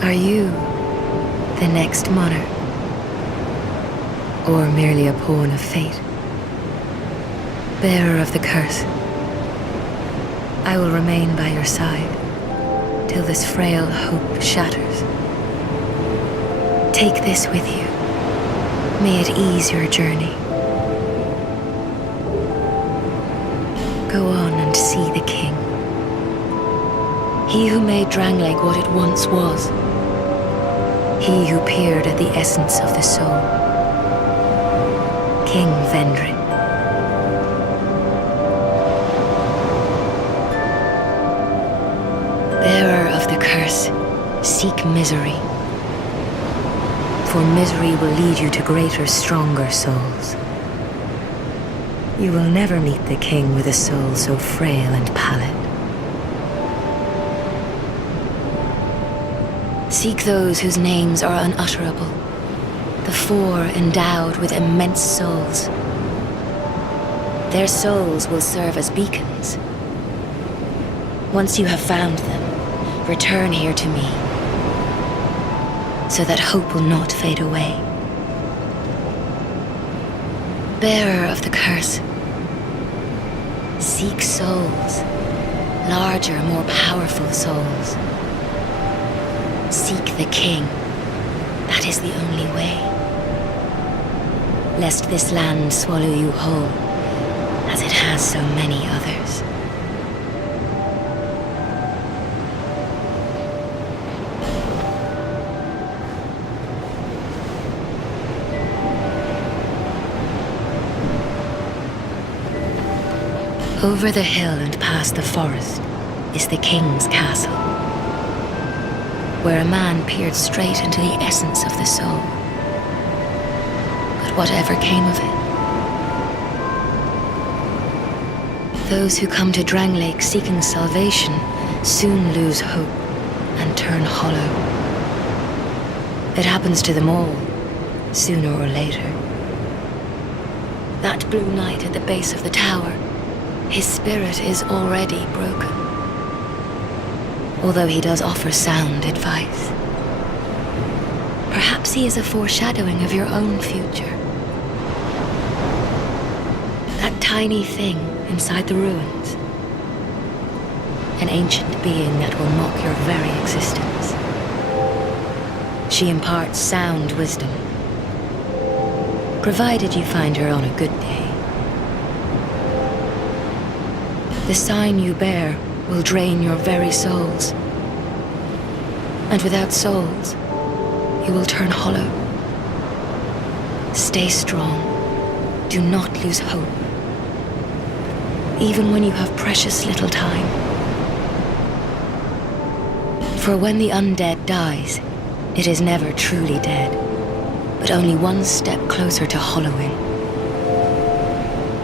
Are you the next monarch? Or merely a pawn of fate? Bearer of the curse, I will remain by your side till this frail hope shatters. Take this with you. May it ease your journey. Go on and see the king. He who made Drangleic what it once was. He who peered at the essence of the soul. King Vendrin. Bearer of the curse, seek misery. For misery will lead you to greater, stronger souls. You will never meet the king with a soul so frail and pallid. Seek those whose names are unutterable, the four endowed with immense souls. Their souls will serve as beacons. Once you have found them, return here to me, so that hope will not fade away. Bearer of the curse, seek souls, larger, more powerful souls. Seek the king. That is the only way. Lest this land swallow you whole, as it has so many others. Over the hill and past the forest is the king's castle, where a man peered straight into the essence of the soul. But whatever came of it? Those who come to Drangleic seeking salvation soon lose hope and turn hollow. It happens to them all, sooner or later. That blue knight at the base of the tower, his spirit is already broken. Although he does offer sound advice. Perhaps he is a foreshadowing of your own future. That tiny thing inside the ruins. An ancient being that will mock your very existence. She imparts sound wisdom, provided you find her on a good day. The sign you bear will drain your very souls. And without souls, you will turn hollow. Stay strong. Do not lose hope. Even when you have precious little time. For when the undead dies, it is never truly dead, but only one step closer to hollowing.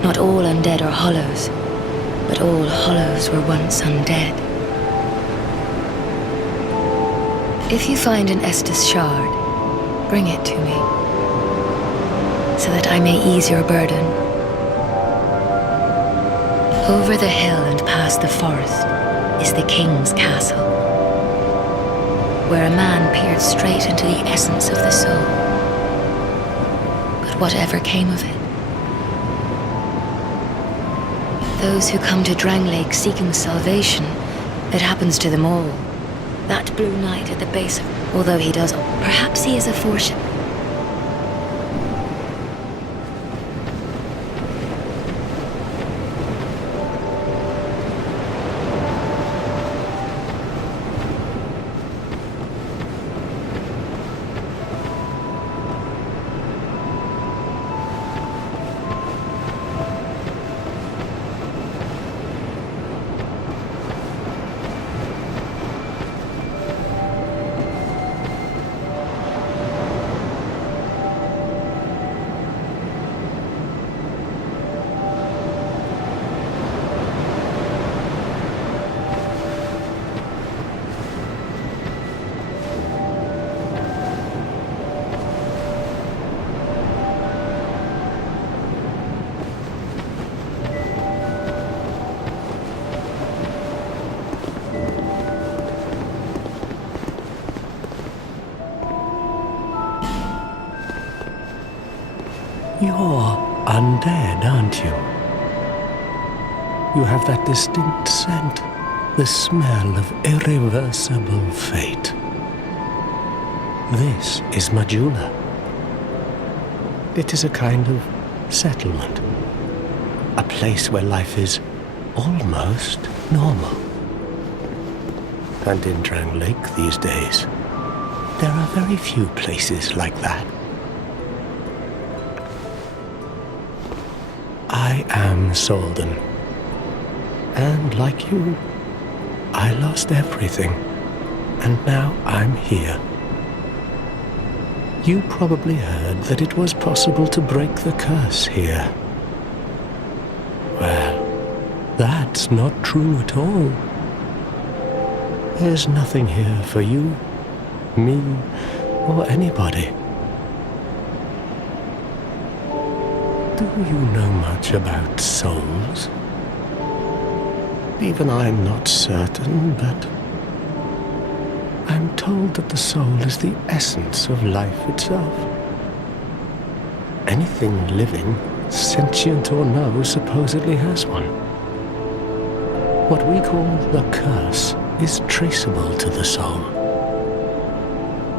Not all undead are hollows, but all hollows were once undead. If you find an Estus shard, Bring it to me, so that I may ease your burden. Over the hill and past the forest is the king's castle, where a man peered straight into the essence of the soul. But whatever came of it? Those who come to Drang Lake seeking salvation, it happens to them all. That blue knight at the base of... Although he does... Perhaps he is a foreshadow. You're undead, aren't you? You have that distinct scent, the smell of irreversible fate. This is Majula. It is a kind of settlement, a place where life is almost normal. And in Drang Lake these days, there are very few places like that. I am Solden, and like you, I lost everything, and now I'm here. You probably heard that it was possible to break the curse here. Well, that's not true at all. There's nothing here for you, me, or anybody. Do you know much about souls? Even I'm not certain, but I'm told that the soul is the essence of life itself. Anything living, sentient or no, supposedly has one. What we call the curse is traceable to the soul.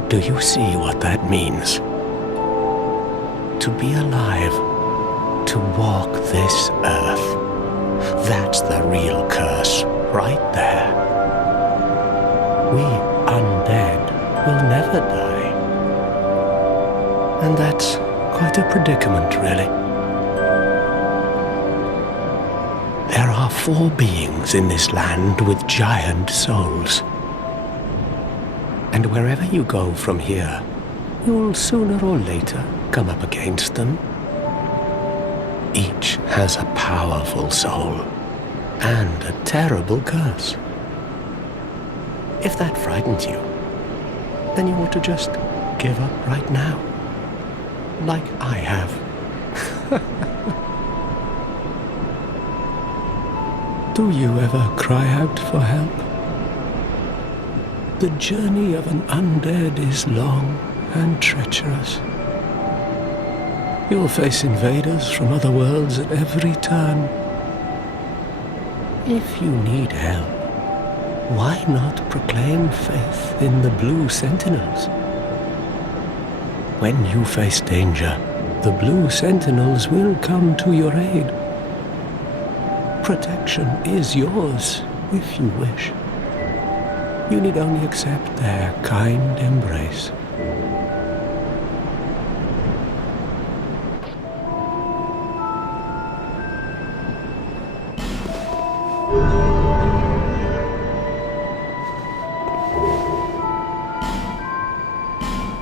Do you see what that means? To be alive, to walk this earth, that's the real curse, right there. We undead will never die. And that's quite a predicament, really. There are 4 beings in this land with giant souls. And wherever you go from here, you'll sooner or later come up against them. Each has a powerful soul and a terrible curse. If that frightens you, then you ought to just give up right now, like I have. Do you ever cry out for help? The journey of an undead is long and treacherous. You'll face invaders from other worlds at every turn. If you need help, why not proclaim faith in the Blue Sentinels? When you face danger, the Blue Sentinels will come to your aid. Protection is yours, if you wish. You need only accept their kind embrace.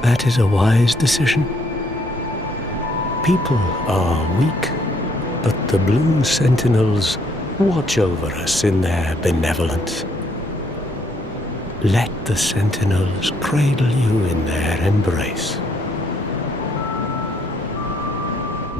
That is a wise decision. People are weak, but the Blue Sentinels watch over us in their benevolence. Let the Sentinels cradle you in their embrace. Do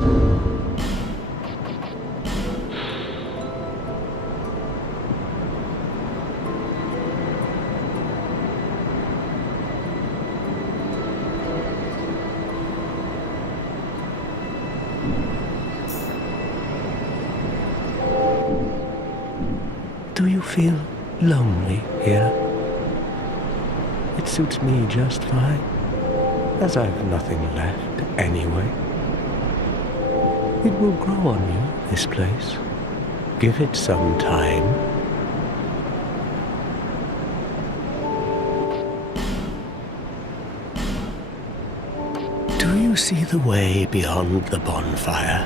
you feel lonely here? It suits me just fine, as I've nothing left anyway. It will grow on you, this place. Give it some time. Do you see the way beyond the bonfire?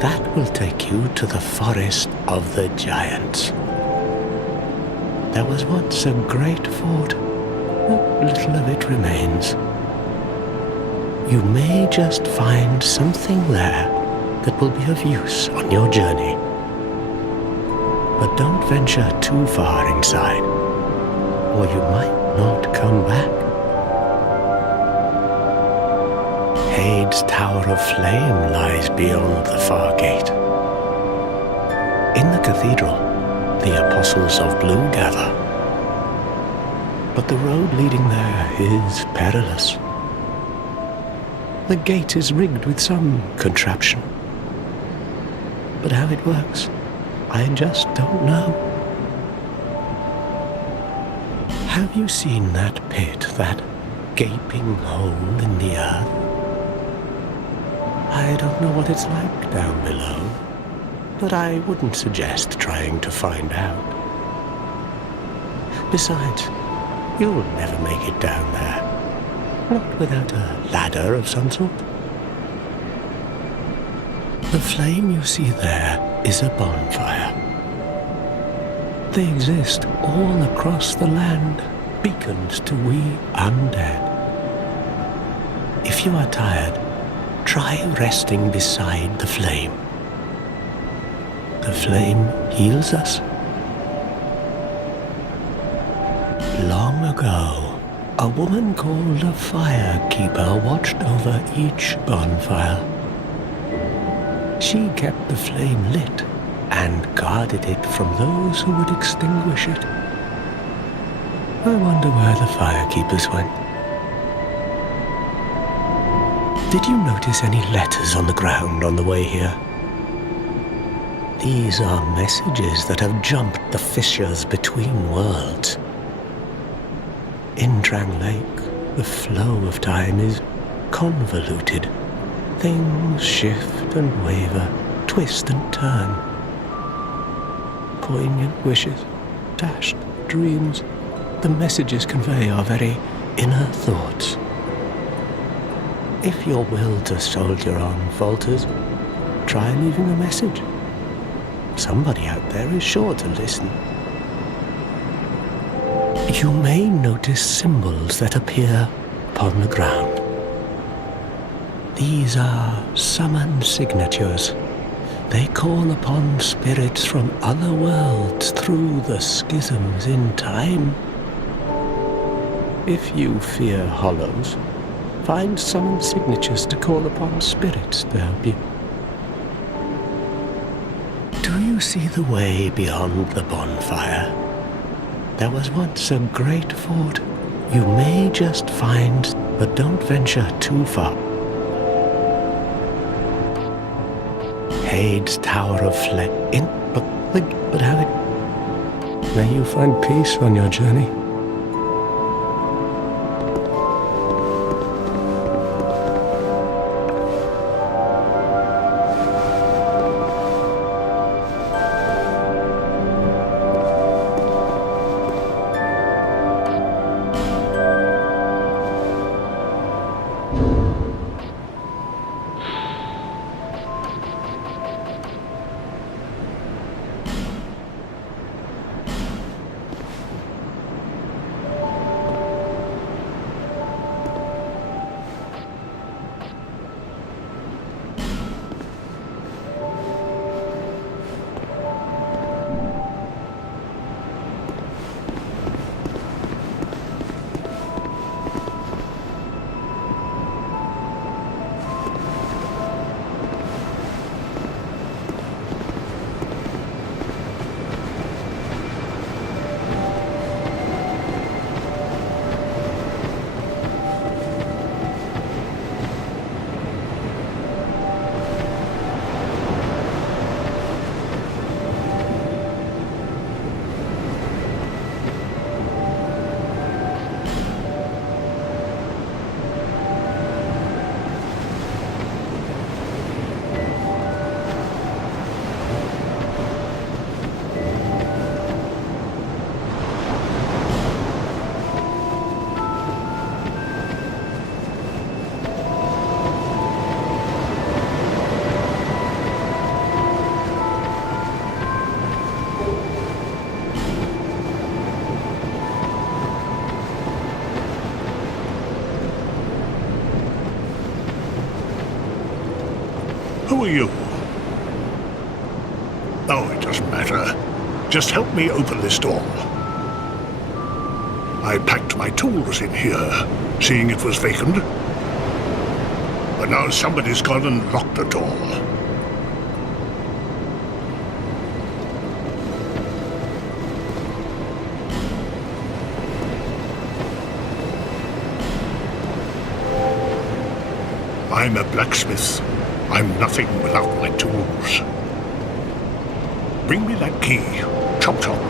That will take you to the forest of the giants. There was once a great fort. What little of it remains. You may just find something there that will be of use on your journey. But don't venture too far inside, or you might not come back. Hade's Tower of Flame lies beyond the far gate. In the cathedral, the Apostles of Blue gather. But the road leading there is perilous. The gate is rigged with some contraption. But how it works, I just don't know. Have you seen that pit, that gaping hole in the earth? I don't know what it's like down below, but I wouldn't suggest trying to find out. Besides, you'll never make it down there, not without a ladder of some sort. The flame you see there is a bonfire. They exist all across the land, beacons to we undead. If you are tired, try resting beside the flame. The flame heals us. Long ago, a woman called a firekeeper watched over each bonfire. She kept the flame lit and guarded it from those who would extinguish it. I wonder where the firekeepers went. Did you notice any letters on the ground on the way here? These are messages that have jumped the fissures between worlds. In Drang Lake, the flow of time is convoluted. Things shift and waver, twist and turn. Poignant wishes, dashed dreams, the messages convey our very inner thoughts. If your will to soldier on falters, try leaving a message. Somebody out there is sure to listen. You may notice symbols that appear upon the ground. These are summon signatures. They call upon spirits from other worlds through the schisms in time. If you fear hollows, find summon signatures to call upon spirits to help you. Do you see the way beyond the bonfire? There was once a great fort. You may just find, but don't venture too far. Hade's Tower of Flame. But have it. May you find peace on your journey. are you? Oh, it doesn't matter. Just help me open this door. I packed my tools in here, seeing it was vacant. But now somebody's gone and locked the door. I'm a blacksmith. I'm nothing without my tools. Bring me that key. Chop chop.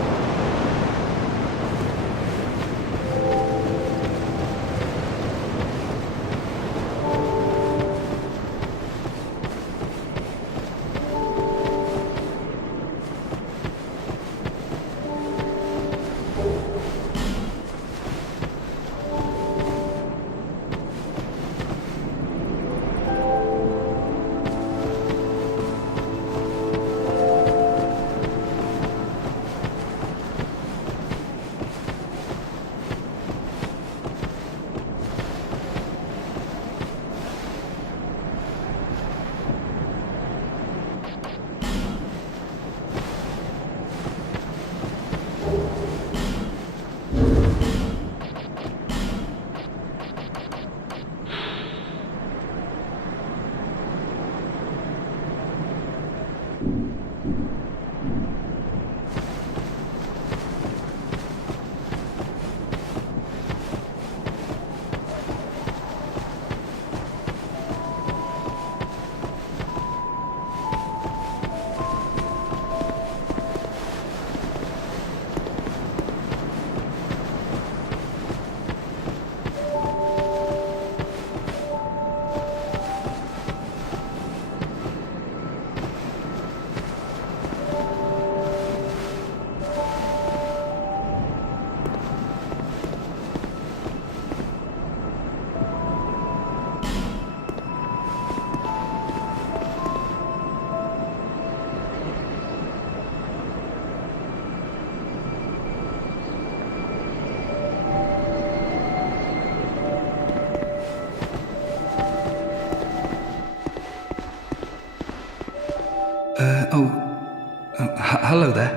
Hello there.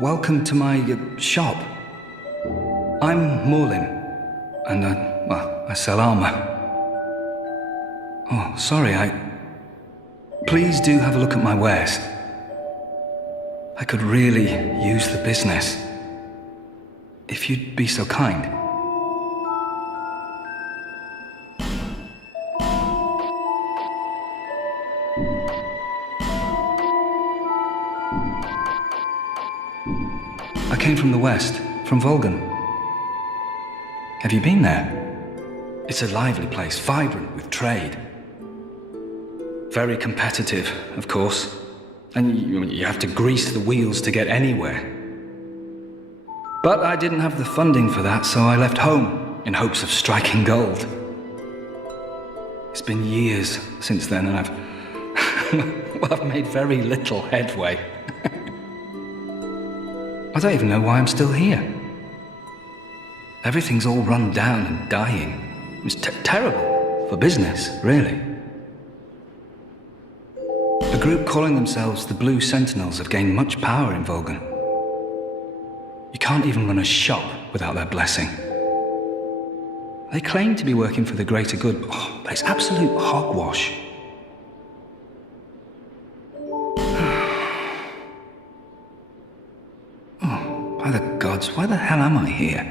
Welcome to my shop. I'm Morlin, and I sell armor. Oh, sorry, Please do have a look at my wares. I could really use the business. If you'd be so kind. I came from the west, from Volgan. Have you been there? It's a lively place, vibrant with trade. Very competitive, of course. And you have to grease the wheels to get anywhere. But I didn't have the funding for that, so I left home in hopes of striking gold. It's been years since then, and I've made very little headway. I don't even know why I'm still here. Everything's all run down and dying. It's terrible for business, really. A group calling themselves the Blue Sentinels have gained much power in Volgan. You can't even run a shop without their blessing. They claim to be working for the greater good, but it's absolute hogwash. By the gods, why the hell am I here?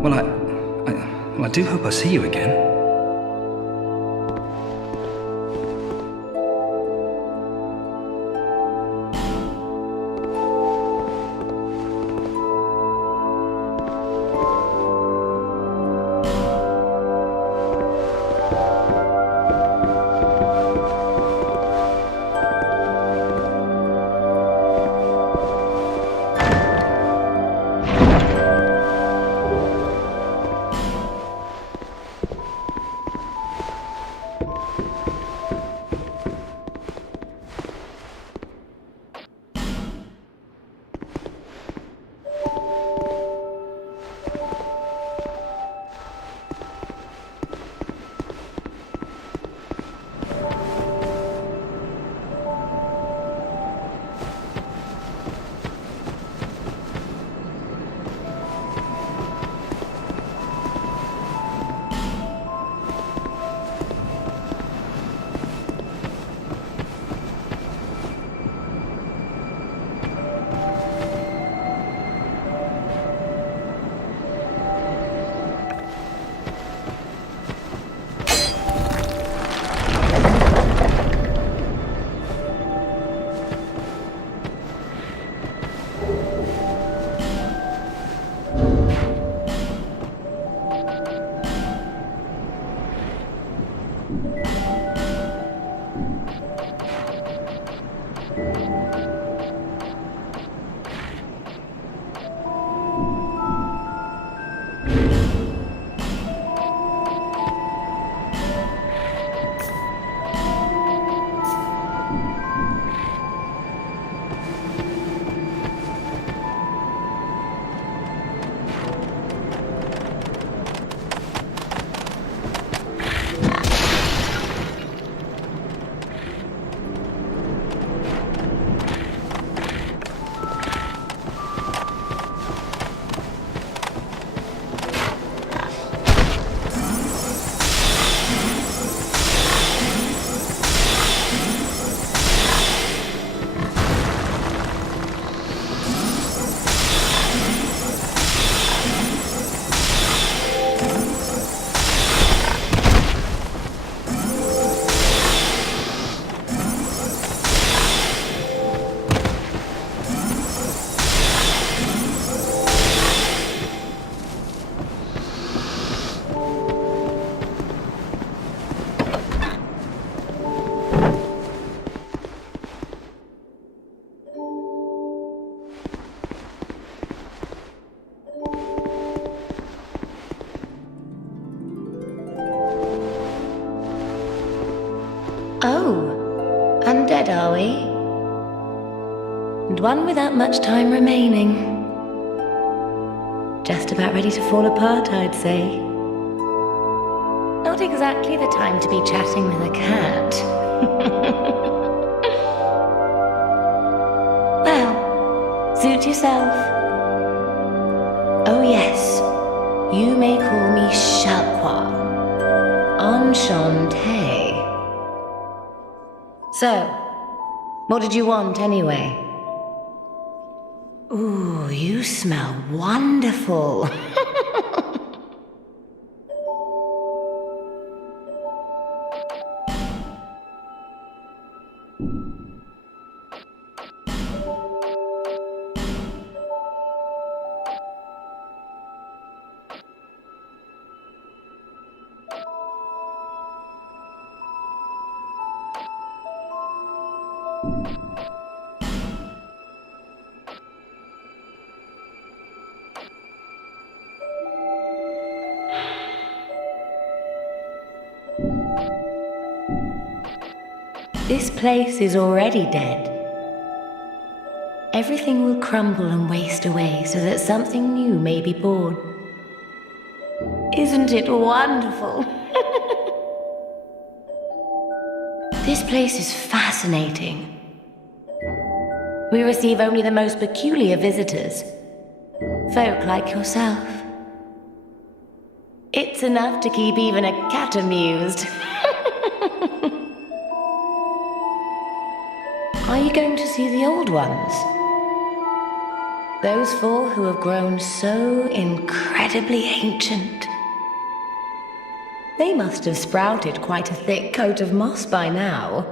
Well, I do hope I see you again. Oh, undead are we? And one without much time remaining. Just about ready to fall apart, I'd say. Not exactly the time to be chatting with a cat. Well, suit yourself. Oh yes, you may call me Shalqua. Enchanté. So, what did you want anyway? Ooh, you smell wonderful. This place is already dead. Everything will crumble and waste away so that something new may be born. Isn't it wonderful? This place is fascinating. We receive only the most peculiar visitors. Folk like yourself. It's enough to keep even a cat amused. Are you going to see the old ones? Those four who have grown so incredibly ancient. They must have sprouted quite a thick coat of moss by now.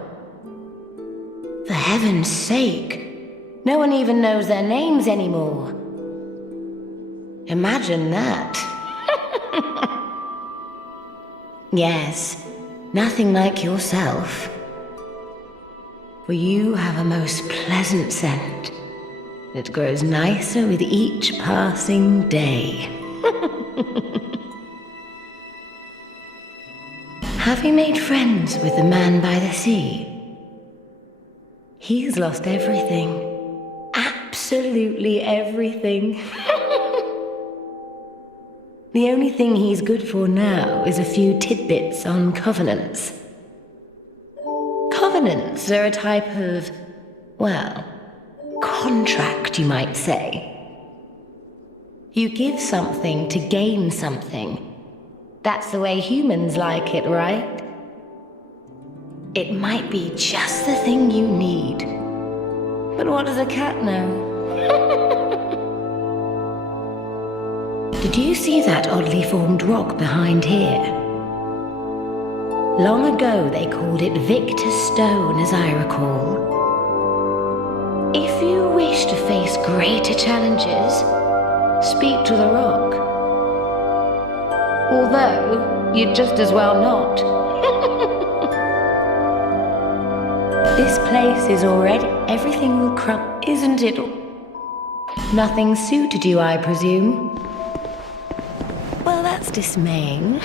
For heaven's sake, no one even knows their names anymore. Imagine that. Yes, nothing like yourself. For you have a most pleasant scent. It grows nicer with each passing day. Have you made friends with the man by the sea? He's lost everything. Absolutely everything. The only thing he's good for now is a few tidbits on covenants. Covenants are a type of, well, contract, you might say. You give something to gain something. That's the way humans like it, right? It might be just the thing you need. But what does a cat know? Did you see that oddly formed rock behind here? Long ago they called it Victor's Stone, as I recall. If you wish to face greater challenges, speak to the rock. Although, you'd just as well not. This place is already... Everything will crumble, isn't it? Nothing suited you, I presume? Well, that's dismaying.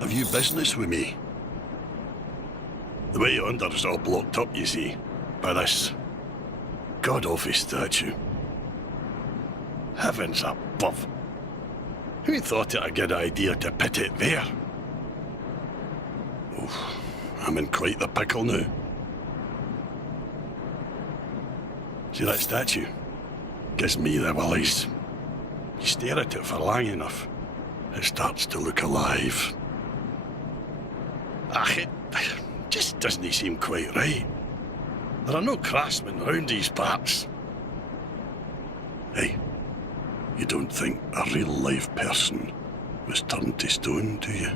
Have you business with me? The way under's all blocked up, you see, by this god-awful statue. Heavens above! Who thought it a good idea to put it there? Oof, I'm in quite the pickle now. See that statue? Gives me the willies. You stare at it for long enough, it starts to look alive. It just doesn't seem quite right. There are no craftsmen round these parts. Hey, you don't think a real-life person was turned to stone, do you?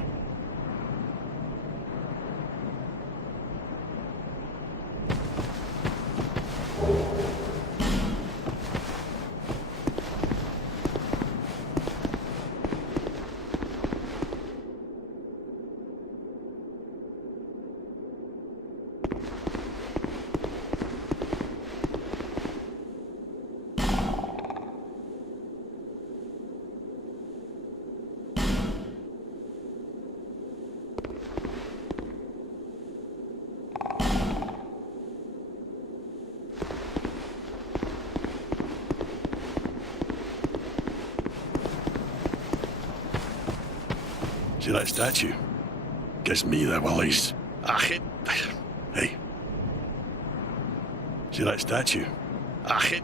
See that statue? Gives me the willies. Hey. See that statue? Hey.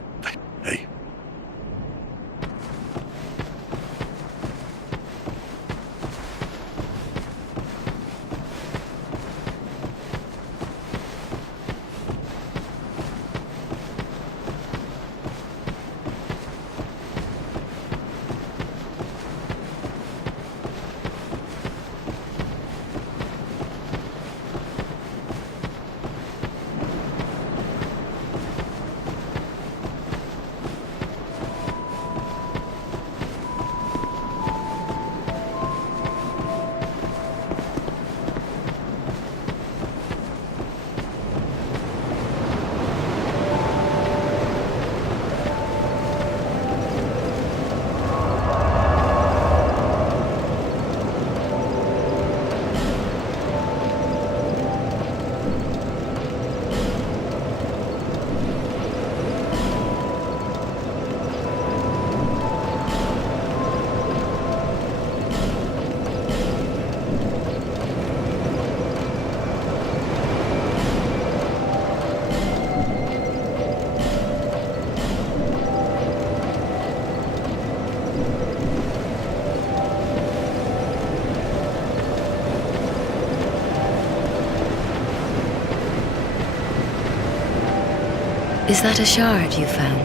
Is that a shard you found?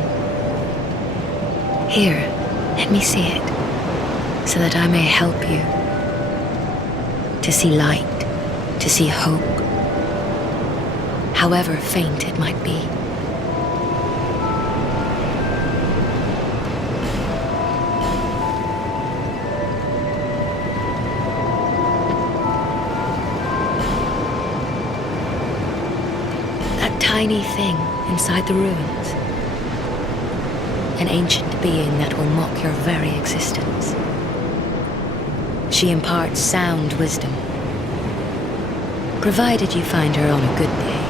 Here, let me see it, so that I may help you. To see light, to see hope. however faint it might be. That tiny thing inside the ruins. An ancient being that will mock your very existence. She imparts sound wisdom, provided you find her on a good day.